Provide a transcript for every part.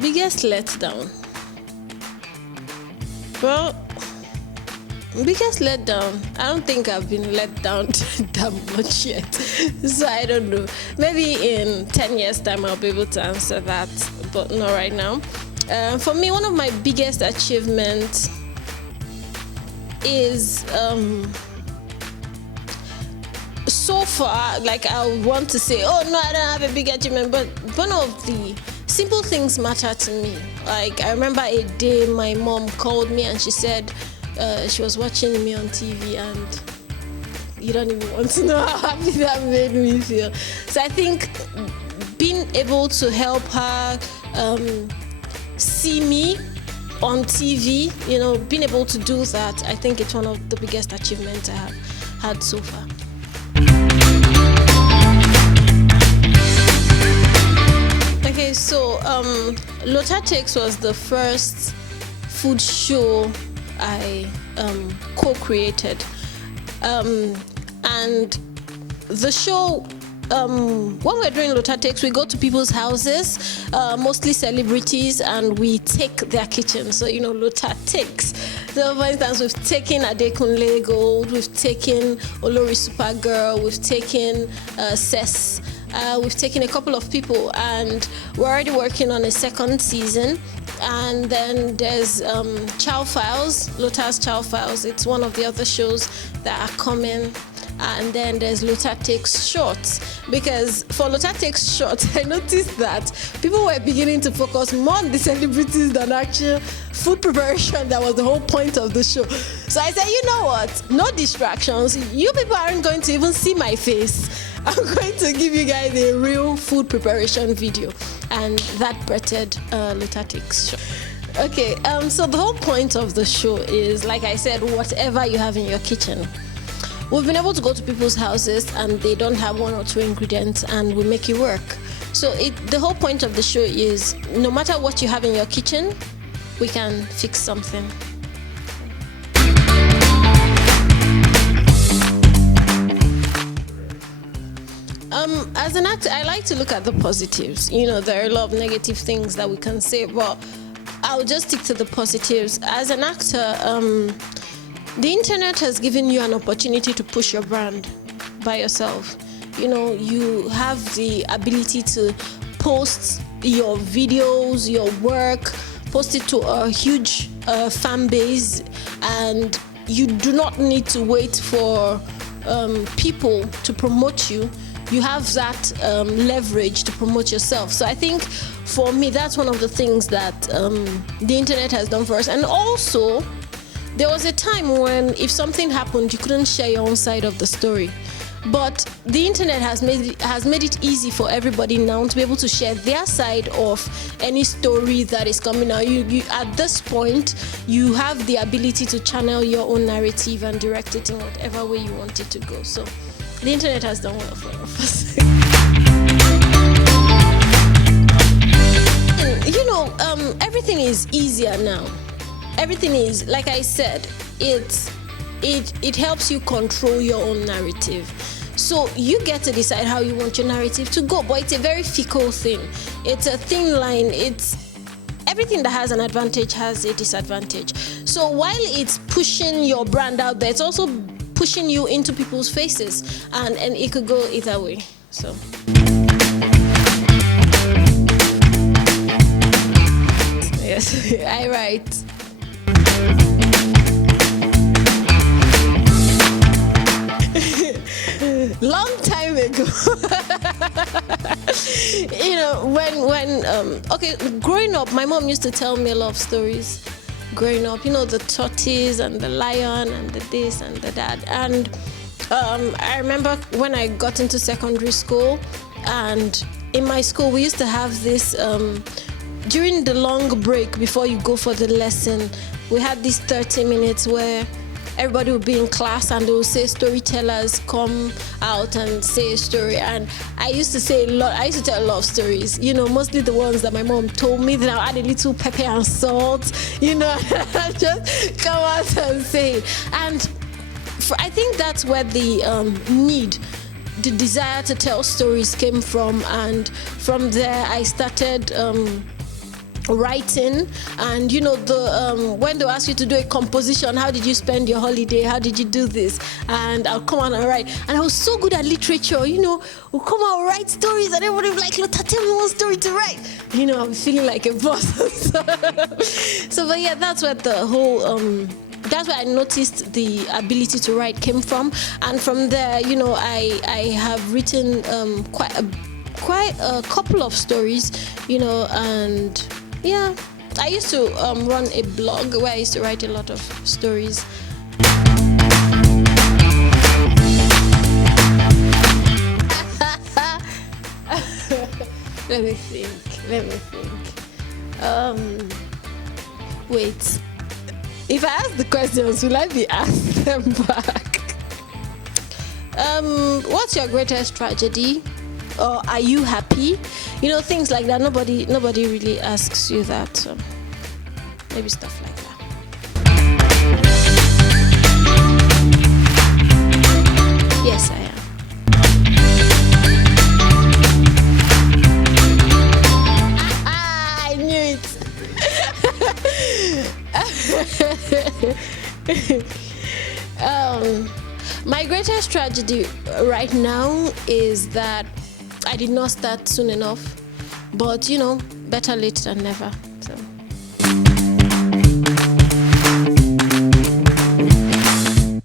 Biggest letdown. Well, biggest letdown. I don't think I've been let down that much yet. So I don't know. Maybe in 10 years' time I'll be able to answer that, but not right now. For me, one of my biggest achievements is so far, like I want to say, oh no, I don't have a big achievement, but one of the simple things matter to me. Like I remember a day my mom called me and she said she was watching me on TV, and you don't even want to know how happy that made me feel. So I think being able to help her see me on TV, being able to do that, I think it's one of the biggest achievements I have had so far. Okay, so Lota Chukwu was the first food show I co-created, and the show, when we're doing Lota Chukwu, we go to people's houses, mostly celebrities, and we take their kitchen. So Lota Chukwu. So for instance, we've taken Adekunle Gold, we've taken Olori Supergirl, we've taken Cess. We've taken a couple of people, and we're already working on a second season. And then there's Chow Files, Lota's Chow Files. It's one of the other shows that are coming. And then there's Lota Chukwu Shorts, because for Lota Chukwu Shorts, I noticed that people were beginning to focus more on the celebrities than actual food preparation. That was the whole point of the show. So I said, you know what? No distractions. You people aren't going to even see my face. I'm going to give you guys a real food preparation video, and that birthed Lota Takes show. Okay, so the whole point of the show is, like I said, whatever you have in your kitchen. We've been able to go to people's houses and they don't have 1 or 2 ingredients, and we make it work. So the whole point of the show is, no matter what you have in your kitchen, we can fix something. As an actor, I like to look at the positives. You know, there are a lot of negative things that we can say, but I'll just stick to the positives. As an actor, the internet has given you an opportunity to push your brand by yourself. You know, you have the ability to post your videos, your work, post it to a huge fan base, and you do not need to wait for people to promote you. You have that leverage to promote yourself. So I think for me, that's one of the things that the internet has done for us. And also, there was a time when if something happened, you couldn't share your own side of the story. But the internet has made it easy for everybody now to be able to share their side of any story that is coming out. You at this point, you have the ability to channel your own narrative and direct it in whatever way you want it to go. So the internet has done well for us. You know, everything is easier now. Everything is, like I said, it helps you control your own narrative. So you get to decide how you want your narrative to go, but it's a very fickle thing. It's a thin line. It's everything that has an advantage has a disadvantage. So while it's pushing your brand out there, it's also pushing you into people's faces, and it could go either way. So yes, I write. Long time ago. You know, when growing up, my mom used to tell me a lot of stories. Growing up, you know, the tortoise and the lion and the this and the that. And I remember when I got into secondary school, and in my school we used to have this during the long break before you go for the lesson, we had these 30 minutes where everybody would be in class and they would say storytellers come out and say a story. And I used to tell a lot of stories, you know, mostly the ones that my mom told me. Then I'll add a little pepper and salt, you know, just come out and say it. And I think that's where the the desire to tell stories came from. And from there I started writing. And you know, when they ask you to do a composition, how did you spend your holiday, how did you do this, and I'll come out and write. And I was so good at literature, you know, we'll come out and write stories and everybody would like, Lota, tell me one story to write, you know. I'm feeling like a boss. So but yeah, that's where the whole that's where I noticed the ability to write came from. And from there, you know, I have written quite a couple of stories, you know. And yeah, I used to run a blog where I used to write a lot of stories. Let me think. Wait. If I ask the questions, will I be asked them back? What's your greatest tragedy? Or are you happy? You know, things like that. Nobody really asks you that. So maybe stuff like that. Yes, I am. I knew it. My greatest tragedy right now is that I did not start soon enough, but you know, better late than never. So.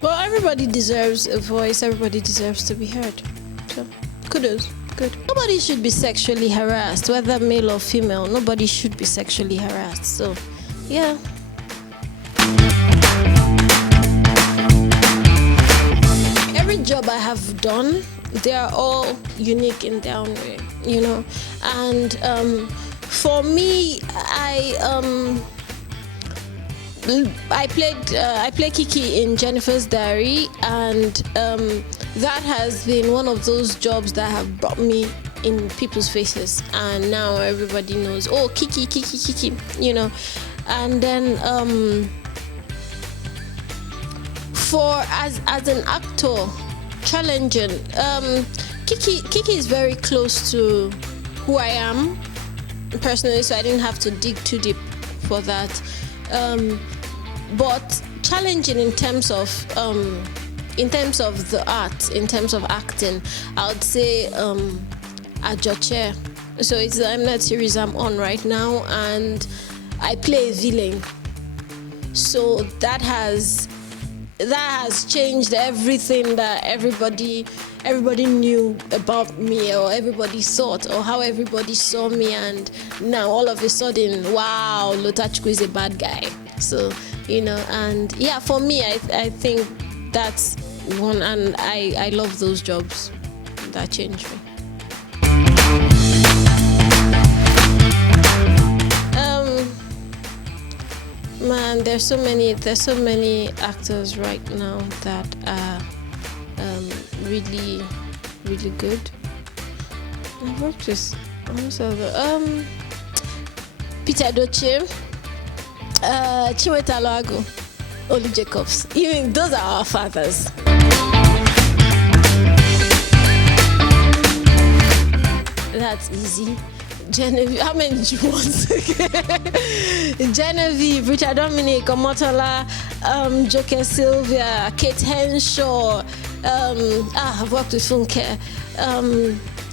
Well, everybody deserves a voice. Everybody deserves to be heard. So, kudos. Good. Nobody should be sexually harassed, whether male or female. Nobody should be sexually harassed. So, yeah. Every job I have done, they are all unique in their own way, And for me, I play Kiki in Jennifer's Diary, and that has been one of those jobs that have brought me in people's faces, and now everybody knows, oh, Kiki, and then for as an actor, challenging, Kiki is very close to who I am personally, so I didn't have to dig too deep for that. But challenging in terms of the art, in terms of acting, I would say Ajoche. So it's the Mnet series I'm on right now, and I play a villain. So that has changed everything that everybody knew about me, or everybody thought, or how everybody saw me, and now all of a sudden, wow, Lota Chukwu is a bad guy. So, and yeah, for me, I think that's one, and I love those jobs that changed me. Man, there's so many actors right now that are really, really good. I've worked with almost other Peter Doche, Chiweta Loago, Olu Jacobs. Even those are our fathers. That's easy. Genevieve, how many do you want? Genevieve, Richard Dominic, Omotola, Joker Sylvia, Kate Henshaw. I've worked with Funke.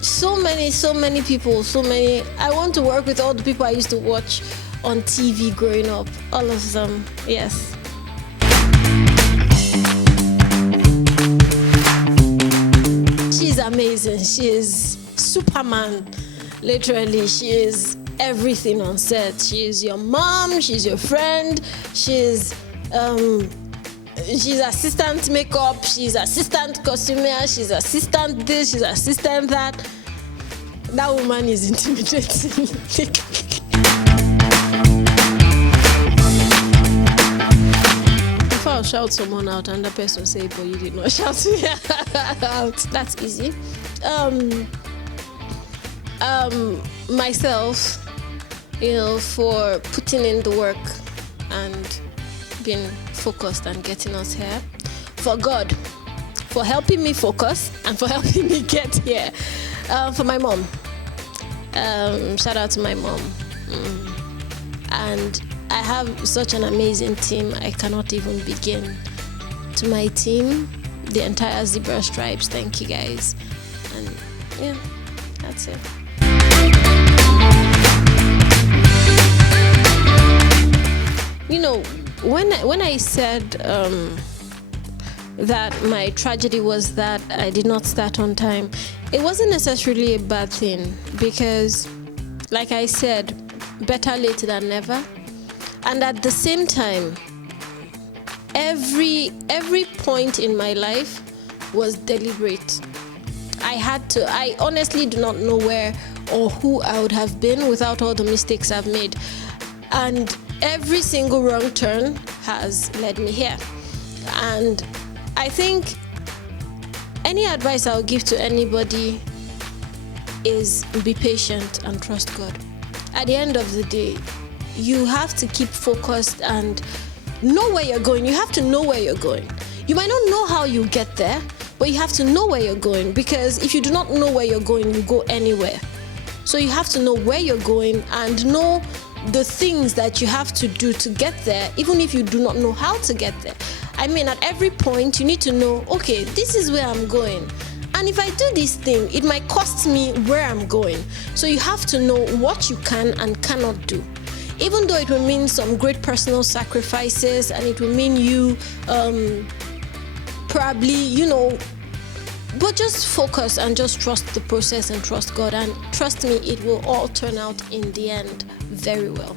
So many people. I want to work with all the people I used to watch on TV growing up. All of them, yes. She's amazing. She is Superman. Literally, she is everything on set. She is your mom, she's your friend, she's assistant makeup, she's assistant costumier, she's assistant this, she's assistant that. That woman is intimidating. I'll shout someone out and the person say, but you did not shout me out. That's easy. Myself, for putting in the work and being focused and getting us here. For God, for helping me focus and for helping me get here. For my mom. Shout out to my mom. And I have such an amazing team, I cannot even begin. To my team, the entire Zebra Stripes, thank you guys. And yeah, that's it. When I said that my tragedy was that I did not start on time, it wasn't necessarily a bad thing, because, like I said, better late than never. And at the same time, every point in my life was deliberate. I honestly do not know where or who I would have been without all the mistakes I've made. And every single wrong turn has led me here. And I think any advice I'll give to anybody is be patient and trust God. At the end of the day, you have to keep focused and know where you're going. You have to know where you're going. You might not know how you get there, but you have to know where you're going, because if you do not know where you're going, you go anywhere. So you have to know where you're going and know the things that you have to do to get there, even if you do not know how to get there. I mean, at every point, you need to know, okay, this is where I'm going. And if I do this thing, it might cost me where I'm going. So you have to know what you can and cannot do. Even though it will mean some great personal sacrifices, and it will mean you probably, but just focus and just trust the process and trust God. And trust me, it will all turn out in the end very well.